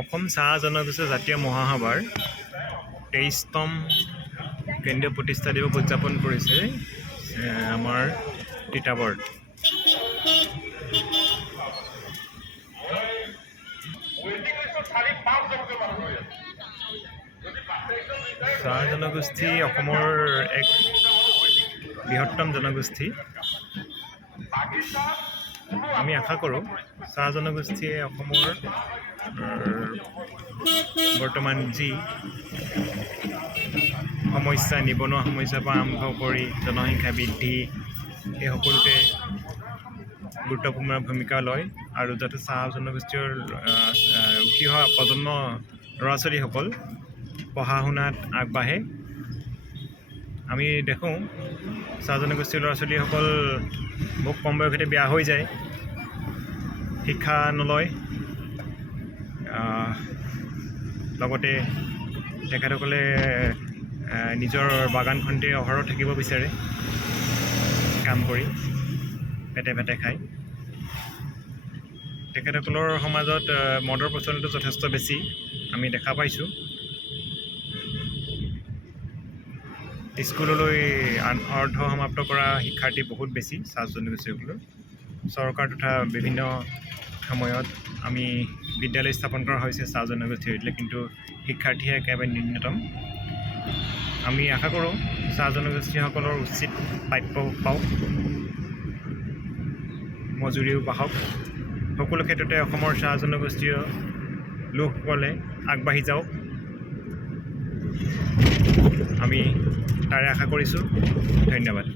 অসম চাহ জনগোষ্ঠী জাতীয় মহাসভাৰ 23তম কেন্দ্ৰীয় প্ৰতিষ্ঠা দিৱস উদযাপন কৰিছে আমাৰ তিতাবৰত। চাহ জনগোষ্ঠী অসমৰ এক বৃহত্তম জনগোষ্ঠী। আমি আশা কৰোঁ চাহ জনগোষ্ঠীয়ে অসমৰ বৰ্তমান যি সমস্যা, নিবনুৱা সমস্যাৰ পৰা আৰম্ভ কৰি জনসংখ্যা বৃদ্ধি, এই সকলোতে গুৰুত্বপূৰ্ণ ভূমিকা লয় আৰু যাতে চাহ জনগোষ্ঠীৰ উঠি অহা প্ৰজন্ম ল'ৰা ছোৱালীসকল পঢ়া শুনাত আগবাঢ়ে। আমি দেখোঁ চাহ জনগোষ্ঠীৰ ল'ৰা ছোৱালীসকল বহুত কম বয়সতে বিয়া হৈ যায়, শিক্ষা নলয়। লগতে তেখেতসকলে নিজৰ বাগানখনতে অহৰহ থাকিব বিচাৰে, কাম কৰি পেটে পেটে খায়। তেখেতসকলৰ সমাজত মদৰ প্ৰচলনটো যথেষ্ট বেছি আমি দেখা পাইছোঁ। স্কুললৈ অৰ্ধ সমাপ্ত কৰা শিক্ষাৰ্থী বহুত বেছি চাহ জনগোষ্ঠীসকলৰ। চৰকাৰ তথা বিভিন্ন সময়ত আমি বিদ্যালয় স্থাপন কৰা হৈছে চাহ জনগোষ্ঠীৰ, কিন্তু শিক্ষাৰ্থীহে একেবাৰে ন্যূনতম। আমি আশা কৰোঁ চাহ জনগোষ্ঠীসকলৰ উচিত প্ৰাপ্য পাওক, মজুৰিও বাঢ়ক। সকলো ক্ষেত্ৰতে অসমৰ চাহ জনগোষ্ঠীয় লোকসকলে আগবাঢ়ি যাওক, আমি তাৰে আশা কৰিছোঁ। ধন্যবাদ।